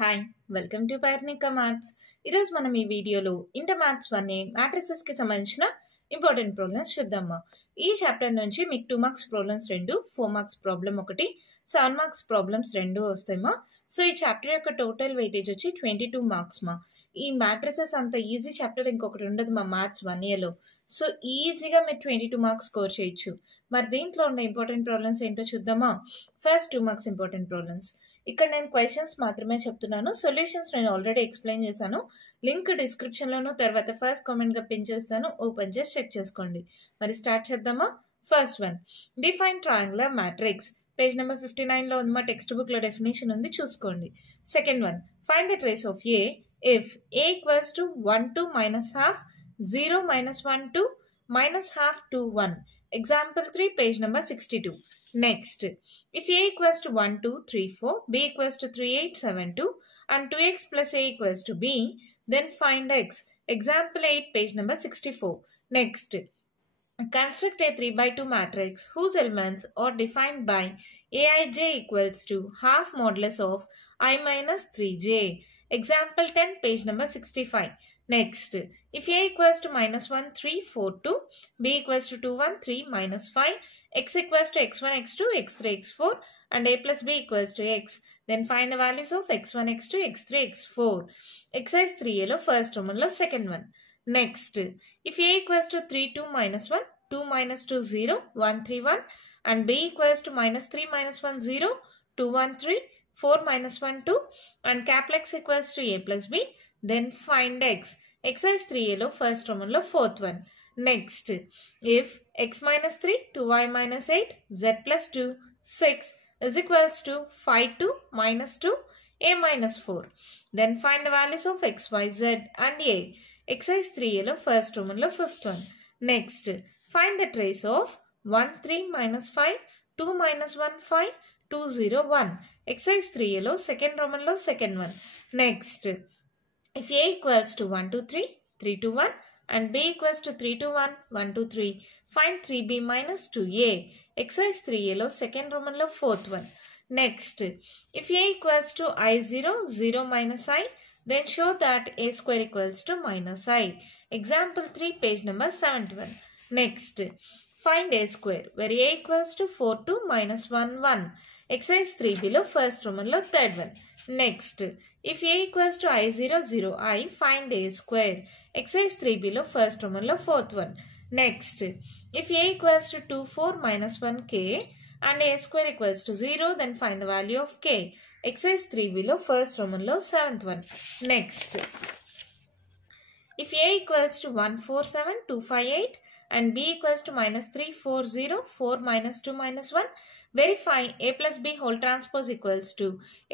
Hi welcome to పైర్నికా maths. ఈరోజు మనం ఈ వీడియోలో ఇంటర్ మ్యాథ్స్ 1 మ్యాట్రిసెస్కి సంబంధించిన ఇంపార్టెంట్ ప్రాబ్లమ్స్ చూద్దామా. ఈ చాప్టర్ నుంచి మీకు 2 marks problems 2, 4 marks problem 1, 7 marks problems 2 వస్తాయమ్మా. సో ఈ చాప్టర్ యొక్క టోటల్ వెయిటేజ్ వచ్చి 22 మార్క్స్ మా. ఈ మ్యాట్రిసెస్ అంత ఈజీ చాప్టర్ ఇంకొకటి ఉండదు మా మ్యాథ్స్ 1 ఇయర్లో. సో ఈజీగా మీరు 22 మార్క్స్ స్కోర్ చేయొచ్చు. మరి దీంట్లో ఉన్న ఇంపార్టెంట్ ప్రాబ్లమ్స్ ఏంటో చూద్దామా. First 2 marks important problems. ఇక్కడ నేను క్వశ్చన్స్ మాత్రమే చెప్తున్నాను, సొల్యూషన్స్ నేను ఆల్రెడీ ఎక్స్ప్లెయిన్ చేశాను. లింక్ డిస్క్రిప్షన్లోను తర్వాత ఫస్ట్ కామెంట్గా పిన్ చేస్తాను, ఓపెన్ చేసి చెక్ చేసుకోండి. మరి స్టార్ట్ చేద్దామా. First one, define triangular matrix. Page number 59లో ఉంది మా టెక్స్ట్ బుక్లో డెఫినేషన్ ఉంది, చూసుకోండి. Second one, find the trace of A if A equals to 1 2 minus half 0 minus 1 2 minus half 2 1. Example 3, page number 62. Next, if a equals to 1 2 3 4, b equals to 3 8 7 2 and 2x plus a equals to b, then find x. Example 8, page number 64. Next, construct a 3 by 2 matrix whose elements are defined by aij equals to half modulus of I minus 3j. Example 10, page number 65. Next, if a equals to minus 1 3 4 2, b equals to 2 1 3 minus 5, x equals to x1 x2 x3 x4 and a plus b equals to x, then find the values of x1 x2 x3 x4. Exercise 3a lo first one lo second one. Next, if a equals to 3 2 minus 1 2 minus 2 0 1 3 1 and b equals to minus 3 minus 1 0 2 1 3 4 minus 1 2 and capital X equals to a plus b, then find x. Exercise 3a lo first one lo fourth one. Next, if x minus 3 2y minus 8 z plus 2 6 is equals to 5 2 minus 2 a minus 4, then find the values of x y z and a. Exercise 3a lo first one lo fifth one. Next, find the trace of 1 3 minus 5 2 minus 1 5 2 0 1. Exercise 3a lo second Roman lo second one. Next, if a equals to 1 2 3 3 2 1 and b equals to 3 2 1 1 2 3, find 3b minus 2a. Exercise 3a lo second Roman lo fourth one. Next, if a equals to I0 0 minus I, then show that a square equals to minus I. Example 3, page number 71. Next, find a square where a equals to 4 2 minus 1 1. Exercise 3 below first Roman lo third one. Next, if a equals to I0 0 I, find a square. Exercise 3 below first Roman lo fourth one. Next, if a equals to 2 4 minus 1 k and a square equals to 0, then find the value of k. Exercise 3 below first Roman lo seventh one. Next, if a equals to 1 4 7 2 5 8 and b equals to minus 3 4 0 4 minus 2 minus 1, verify a plus b whole transpose equals to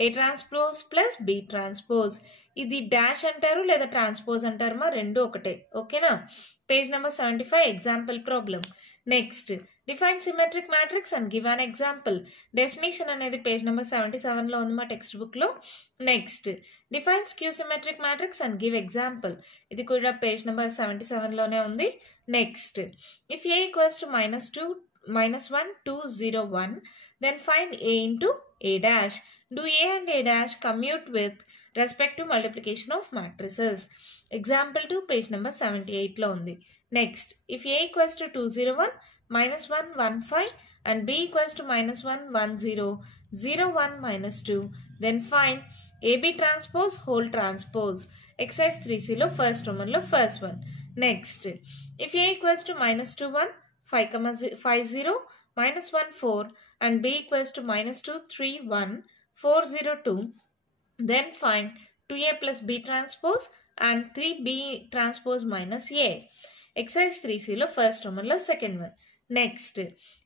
a transpose plus b transpose. ఇది dash అంటారు లేదా transpose అంటారు మా, రెండు ఒకటే. ఓకేనా. Page number 75 example problem. Next, define symmetric matrix and give an example. Definition అనేది page number 77లో ఉంది మా టెక్స్ట్ బుక్లో. Next, define skew symmetric matrix and give example. ఇది కూడా పేజ్ నెంబర్ 77లోనే ఉంది. Next, if A equals to minus 2 minus 1 2 0 1, then find a into a dash. Do a and a dash commute with respect to multiplication of matrices. Example 2, page number 78లో ఉంది. Next, if a equals to 2 0 1 minus 1 1 5 and b equals to minus 1 1 0 0 1 minus 2, then find ab transpose whole transpose. Exercise 3c లో first Roman లో first one. Next, if a equals to minus 2 1 5 0 minus 1 4 and b equals to minus 2 3 1 4 0 2, then find 2a plus b transpose and 3b transpose minus a. Exercise 3c lo first Roman lo second one. Next,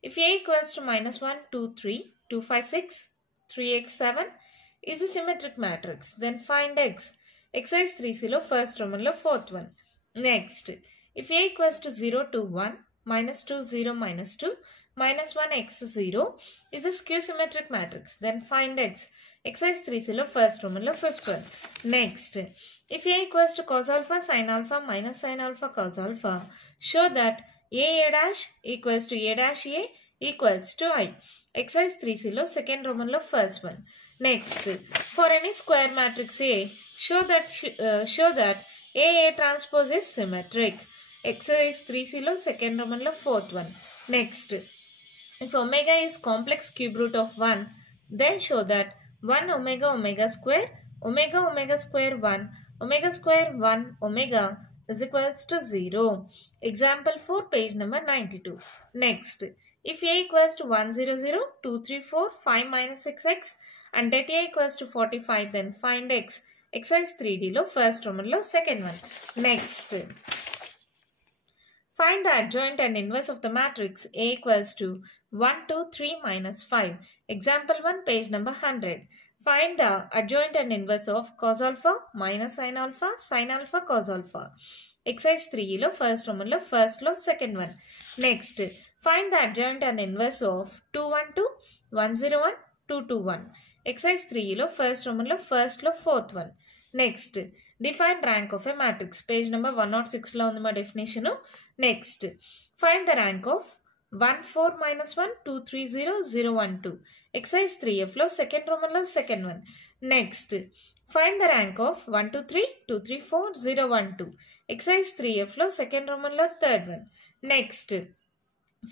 if a equals to minus 1 2 3 2 5 6 3x 7 is a symmetric matrix, then find x. Exercise 3c lo first Roman lo fourth one. Next, if a equals to 0 2 1 minus 2 0 minus 2 minus 1 x 0 is a skew symmetric matrix, then find x. Exercise 3c lo first Roman lo fifth one. Next, if a equals to cos alpha sin alpha minus sin alpha cos alpha, show that a dash equals to a dash a equals to I. Exercise 3c lo second Roman lo first one. Next, for any square matrix A, show that A transpose is symmetric. Exercise 3C lo second Roman lo fourth one. Next, if omega is complex cube root of 1, then show that 1 omega omega square 1 omega square 1 omega is equals to 0. Example 4, page number 92. Next, if A equals to 1 0 0 2 3 4 5 minus 6x and that A equals to 45, then find x. Exercise 3D lo first Roman lo second one. Next, find the adjoint and inverse of the matrix A equals to 1 2 3 minus 5. Example 1, page number 100. Find the adjoint and inverse of cos alpha minus sin alpha cos alpha. Exercise 3 lo first Roman lo first lo second one. Next, find the adjoint and inverse of 2 1 2 1 0 1 2 2 1. Exercise 3 lo first Roman lo first lo fourth one. Next, define rank of a matrix. Page number 106 lo undi ma definition. Next, find the rank of 1 4 minus 1 2 3 0 0 1 2. Exercise 3F lo second Roman lo second one. Next, find the rank of 1 2 3 2 3 4 0 1 2. Exercise 3F lo second Roman lo third one. Next,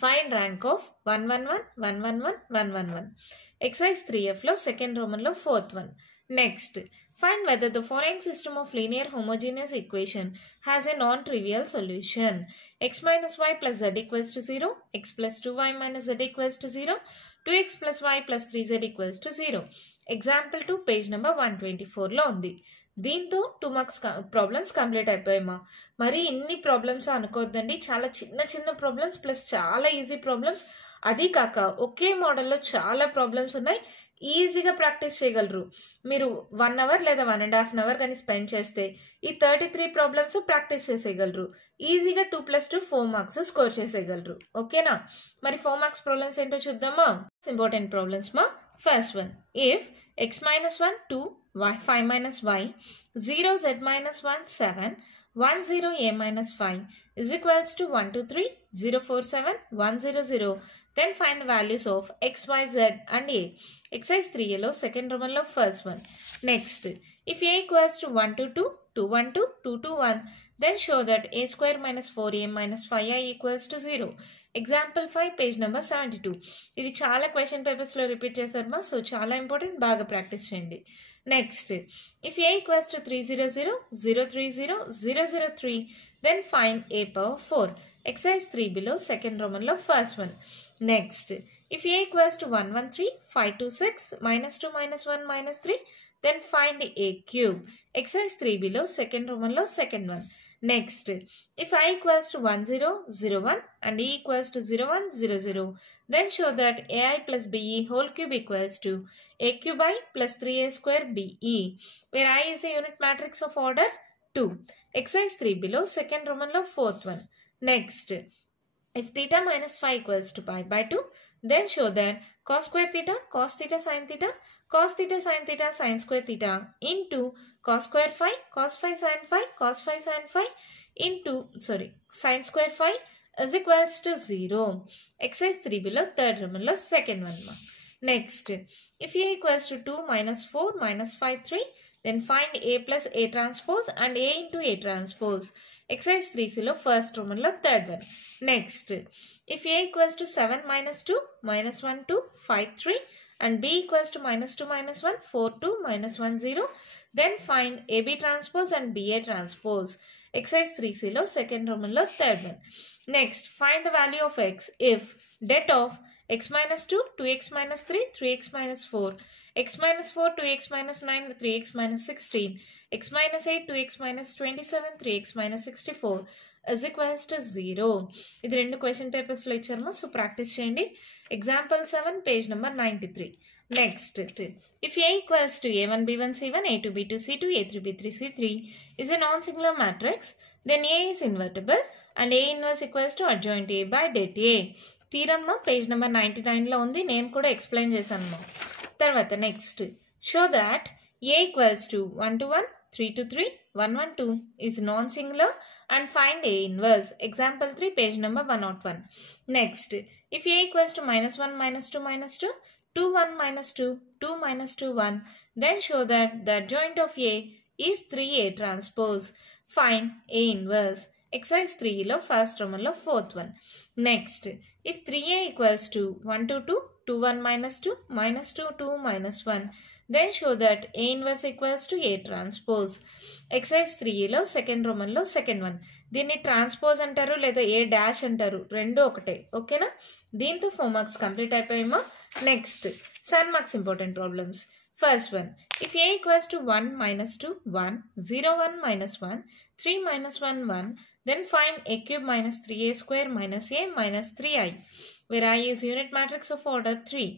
find rank of 1 1 1 1 1 1 1 1 1. Exercise 3F lo second Roman lo fourth one. Next, find whether the following system of linear homogeneous equation has a non-trivial solution. X minus y plus z equals to 0, x plus 2y minus z equals to 0, 2x plus y plus 3z equals to 0. Example 2, page number 124 లో ఉంది. దీంతో 2 marks problems complete అయిపోయామా. మరి ఇన్ని problems అనుకోవద్దండి, చాలా చిన్న చిన్న problems plus చాలా easy problems. అది కాక ఒకే మోడల్లో చాలా ప్రాబ్లమ్స్ ఉన్నాయి. ఈజీగా ప్రాక్టీస్ చేయగలరు. మీరు 1 అవర్ లేదా 1.5 అవర్ కానీ స్పెండ్ చేస్తే ఈ 33 ప్రాబ్లమ్స్ ప్రాక్టీస్ చేసేయగలరు. ఈజీగా 2 + 2 4 మార్క్స్ స్కోర్ చేసేయగలరు. ఓకేనా? మరి 4 మార్క్స్ ప్రాబ్లమ్స్ ఏంటో చూద్దామా. ఇంపార్టెంట్ ప్రాబ్లమ్స్ మా. First one, if x minus 1 2 y 5 minus y 0 z minus 1 7 1 0 a minus 5 is equals to 1 2 3 0 4 7 1 0 0, then find the values of x, y, z and a. Exercise 3 lo second Roman lo first one. Next, if a equals to 1 2 2 2 1 2 2 2 1, then show that a square minus 4a minus 5i equals to 0. Example 5, page number 72. ఇది చాలా question papers లో repeat చేశారు మా. So చాలా important, బాగా practice చేయండి. Next, if a equals to 3 0 0 0 3 0 0 0 3, then find a power 4. Exercise 3 below second Roman lo first one. Next, if a equals to 1 1 3 5 2 6 minus 2 minus 1 minus 3, then find a cube. Exercise 3 below second Roman lo second one. Next, if I equals to 1 0 0 1 and e equals to 0 1 0 0, then show that ai plus be whole cube equals to a cube I plus 3a square be, where I is a unit matrix of order 2. Exercise 3 below second Roman lo fourth one. Next, if theta minus phi equals to pi by 2, then show that cos square theta sin theta cos theta sin square theta into cos square phi sin phi cos phi sin phi into sin square phi is equals to 0. Exercise 3 below third Roman lo second one. Next, if a equals to 2 minus 4 minus 5 3, then find a plus a transpose and a into a transpose. Exercise 3 lo first Roman lo third one. Next, if a equals to 7 minus 2 minus 1 2 5 3 and b equals to minus 2 minus 1 4 2 minus 1 0, then find AB transpose and BA transpose. Exercise 3C lo second Roman lo third one. Next, find the value of x if det of x minus 2 2x minus 3 3x minus 4 x minus 4 2x minus 9 3x minus 16 x minus 8 2x minus 27 3x minus 64 is equals to 0. ఇది రెండు question papers లో ఇచ్చారమ్మా. So practice చేయండి. Example 7, page number 93. Next, if a equals to a1 b1 c1 a2 b2 c2 a3 b3 c3 is a non-singular matrix, then a is invertible and a inverse equals to adjoint a by det a. Theorem page number 99 లో ఉంది. నేను కూడా explain చేశాను. తర్వాత next, show that a equals to 1 to 1 3 to 3 1 1 2 is non-singular and find a inverse. Example 3, page number 101. Next, if a equals to minus 1 minus 2 minus 2 2 1 minus 2 2 minus 2, 1. Then show that the adjoint of A is 3A transpose. Find A inverse. Exercise 3 లో first Roman లో fourth one. Next, if 3A equals to 1 to 2, 2 1 minus 2, minus 2 2 minus 1. Then show that A inverse equals to A transpose. Exercise 3 లో second Roman లో second one. దీన్ని transpose అంటారు లేదా ఏ dash అంటారు, రెండు ఒకటే. ఓకేనా? దీంతో 4 మార్క్స్ కంప్లీట్ అయిపోయామా? Next 7 marks important problems. First one, if A equals to 1 minus 2, 1, 0 1 minus 1, 3 minus 1 1, then find A cube minus 3A square minus A minus 3I, where I is unit matrix of order 3.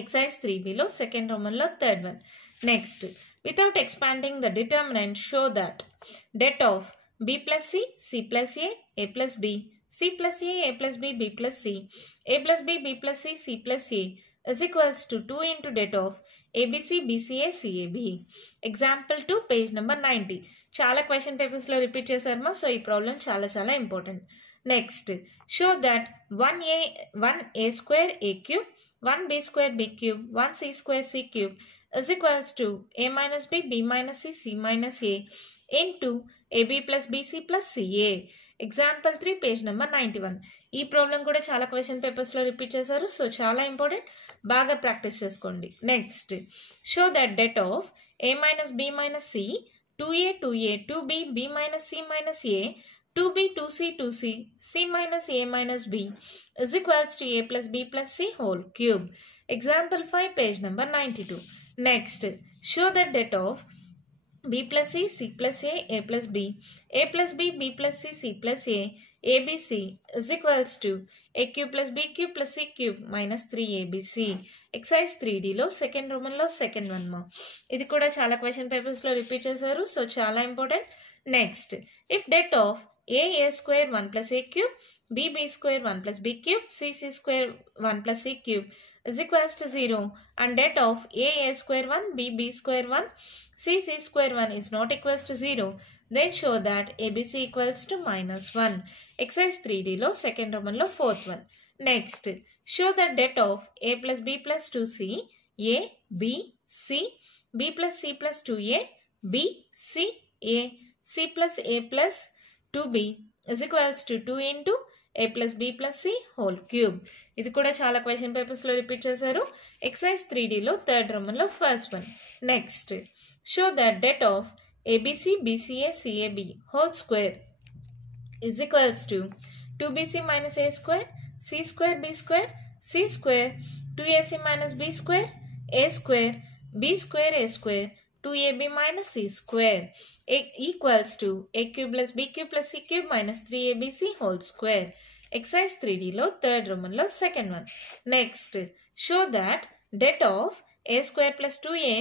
Exercise 3B లో second Roman లో third one. Next, without expanding the determinant, show that det of B plus C, C plus A plus B, C plus A plus B, B plus C, A plus B, B plus C, C plus A is equals to 2 into det of ABC, BCA, CAB. Example 2, page number 90. చాలా question papers లో repeat చేశారమ్మా, so ఈ problem చాలా చాలా important. Next, show that 1A square A cube, 1B square B cube, 1C square C cube is equals to A minus B, B minus C, C minus A into AB plus BC plus CA. Example 3, page number 91. ఈ problem కూడా చాలా question papers లో repeat చేశారు, so చాలా important, బాగా practice చేసుకోండి. Next, show that det of A minus B minus C, 2A 2A 2B, B minus C minus A, 2B 2C 2C, C minus A minus B is equals to A plus B plus C whole cube. Example 5, page number 92. Next, show that det of B plus C, C plus A plus B, A plus B, B plus C, C plus A, ABC is equals to A cube plus B cube plus C cube minus 3ABC. Exercise 3D లో second Roman లో second one మా. ఇది కూడా చాలా question papers లో repeat చేశారు, so చాలా important. Next, if det of A square 1 plus A cube, B square 1 plus B cube, C square 1 plus C cube is equals to 0 and det of A square 1, B square 1, C square 1 is not equals to 0, then show that ABC equals to minus 1. Exercise 3D లో second Roman లో fourth one. Next, show that det of A plus B plus 2C, A, B, C, B plus C plus 2A, B, C, A, C plus A plus 2B is equals to 2 into A plus B plus C whole cube. ఇది కూడా చాలా question papers లో repeat చేశారు. Exercise 3D లో third Roman లో first one. Next, show that det of ABC, BCA, CAB whole square is equals to 2BC minus A square, C square B square, C square, 2AC minus B square, A square, B square A square, 2AB minus C square equals to A cube plus B cube plus C cube minus 3ABC whole square. Exercise 3D లో third Roman లో second one. Next, show that det of A square plus 2A,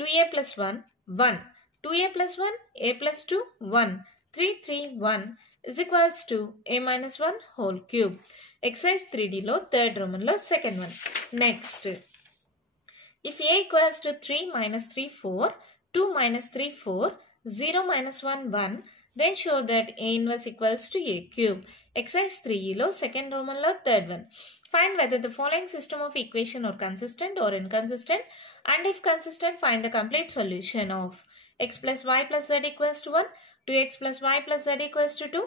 2A plus 1, 1, 2A plus 1, A plus 2, 1, 3, 3, 1 is equals to A minus 1 whole cube. Exercise 3D లో third Roman లో second one. Next, if A equals to 3 minus 3, 4, 2 minus 3, 4, 0 minus 1, 1, then show that A inverse equals to A cube. Exercise 3E లో second Roman లో third one. Find whether the following system of equation are consistent or inconsistent, and if consistent, find the complete solution of x plus y plus z equals to 1, 2x plus y plus z equals to 2,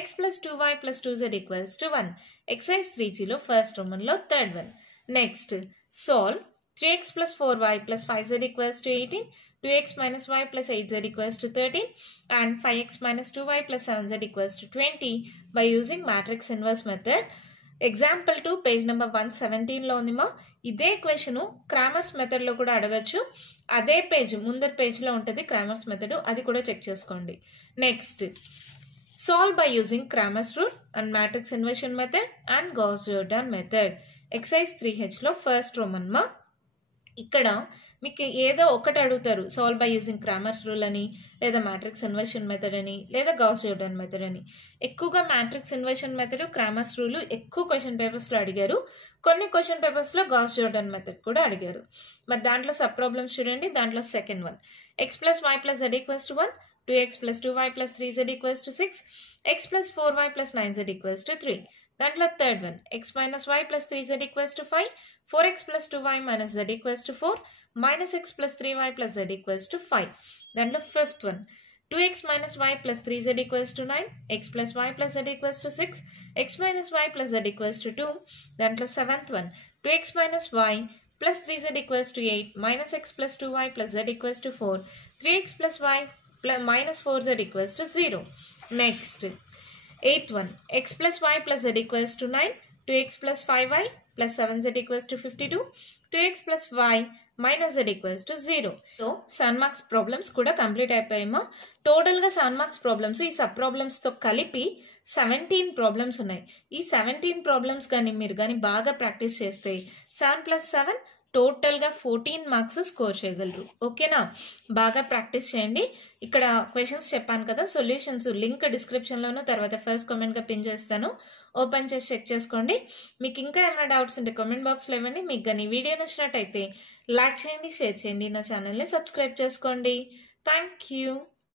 x plus 2y plus 2z equals to 1. Exercise 3G లో first Roman లో third one. Next, solve 3x plus 4y plus 5z equals to 18, 2x minus y plus 8z equals to 13, and 5x minus 2y plus 7z equals to 20 by using matrix inverse method. Example 2, page number 117 లో ఉందిమా. ఇదే question Cramer's method లో కూడా అడగచ్చు. అదే page ముందర page లో ఉంటుంది Cramer's method, అది కూడా చెక్ చేసుకోండి. Next, solve by using Cramer's rule and matrix inversion method and Gauss-Jordan method. Exercise 3H లో ఫస్ట్ రోమన్ మా. ఇక్కడ మీకు ఏదో ఒకటి అడుగుతారు, solve by using Cramer's rule అని, లేదా మ్యాట్రిక్స్ ఇన్వర్షన్ మెథడ్ అని, లేదా గాస్ జోర్డాన్ మెథడ్ అని. ఎక్కువగా matrix inversion method, Cramer's rule ఎక్కువ క్వశ్చన్ పేపర్స్లో అడిగారు. కొన్ని క్వశ్చన్ పేపర్స్లో గాస్ జోర్డాన్ మెథడ్ కూడా అడిగారు. మరి దాంట్లో సబ్ ప్రాబ్లమ్స్ చూడండి. దాంట్లో second one, x plus y plus z equals to 1, 2x plus 2y plus 3z equals to 6, x plus 4y plus 9z equals to 3. దాంట్లో third one, x minus y plus 3z equals to 5, 4x plus 2y minus z equals to 4 minus x plus 3y plus z equals to 5. దాంట్లో fifth one 2x minus y plus 3z equals to 9, x plus y plus z equals to 6, x minus y plus z equals to 2. దాంట్లో seventh one 2x minus y plus 3z equals to 8 minus x plus 2y plus z equals to 4, 3x plus y plus minus 4z equals to 0. Next, 8th one, x plus y plus z equals to 9, 2x plus 5y plus 7z equals to 52, 2x plus y minus z equals to 0. So, 7 marks problems kuda complete అయిపోయామా. Total గా 7 marks problems ఈ sub problems తో కలిపి 17 problems ఉన్నాయి. ఈ 17 problems కానీ మీరు కానీ బాగా ప్రాక్టీస్ చేస్తే 7 + 7 టోటల్ గా 14 మార్క్స్ స్కోర్ చేయగలరు. ఓకేనా, బాగా ప్రాక్టీస్ చేయండి. ఇక్కడ క్వశ్చన్స్ చెప్పాను కదా, సొల్యూషన్స్ లింక్ డిస్క్రిప్షన్ లోను తర్వాత ఫస్ట్ కామెంట్ గా పిన్ చేస్తాను, ఓపెన్ చేసి చెక్ చేసుకోండి. మీకు ఇంకా ఏమైనా డౌట్స్ ఉంటే కామెంట్ బాక్స్ లో ఇవ్వండి. మీకు కానీ వీడియో నచ్చినట్టయితే లైక్ చేయండి, షేర్ చేయండి, నా ఛానల్ని సబ్స్క్రైబ్ చేసుకోండి. Thank you.